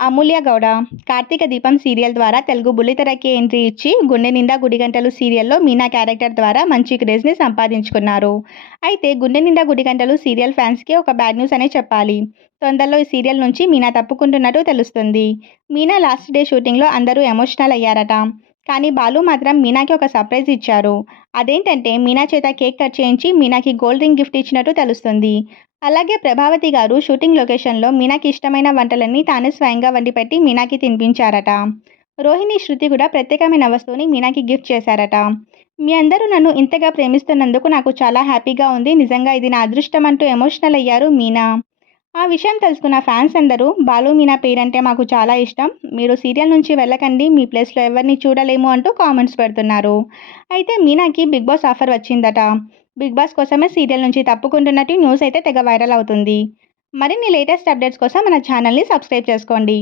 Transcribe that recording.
అమూల్య గౌడ కార్తీక దీపం సీరియల్ ద్వారా తెలుగు బుల్లితెరకి ఎంట్రీ ఇచ్చి గుండె నిండా గుడిగంటలు సీరియల్లో మీనా క్యారెక్టర్ ద్వారా మంచి క్రేజ్ని సంపాదించుకున్నారు. అయితే గుండె నిండా గుడిగంటలు సీరియల్ ఫ్యాన్స్కి ఒక బ్యాడ్ న్యూస్ అనే చెప్పాలి. తొందరలో ఈ సీరియల్ నుంచి మీనా తప్పుకుంటున్నట్టు తెలుస్తుంది. మీనా లాస్ట్ డే షూటింగ్లో అందరూ ఎమోషనల్ అయ్యారట. కానీ బాలు మాత్రం మీనాకి ఒక సర్ప్రైజ్ ఇచ్చారు. అదేంటంటే మీనా చేత కేక్ కట్ చేయించి మీనాకి గోల్డ్ రింగ్ గిఫ్ట్ ఇచ్చినట్టు తెలుస్తుంది. అలాగే ప్రభావతి గారు షూటింగ్ లొకేషన్లో మీనాకి ఇష్టమైన వంటలన్నీ తానే స్వయంగా వండిపెట్టి మీనాకి తినిపించారట. రోహిణి శృతి కూడా ప్రత్యేకమైన వస్తువుని మీనాకి గిఫ్ట్ చేశారట. మీ అందరూ నన్ను ఇంతగా ప్రేమిస్తున్నందుకు నాకు చాలా హ్యాపీగా ఉంది. నిజంగా ఇది నా అదృష్టం అంటూ ఎమోషనల్ అయ్యారు మీనా. ఆ విషయం తెలుసుకున్న ఫ్యాన్స్ అందరూ బాలు మీనా పేరంటే మాకు చాలా ఇష్టం. మీరు సీరియల్ నుంచి వెళ్ళకండి. మీ ప్లేస్లో ఎవరిని చూడలేము అంటూ కామెంట్స్ పెడుతున్నారు. అయితే మీనాకి బిగ్ బాస్ ఆఫర్ వచ్చిందట. బిగ్ బాస్ కోసమే సీరియల్ నుంచి తప్పుకుంటున్నట్టు న్యూస్ అయితే తెగ వైరల్ అవుతుంది. మరిన్ని లేటెస్ట్ అప్డేట్స్ కోసం మన ఛానల్ని సబ్స్క్రైబ్ చేసుకోండి.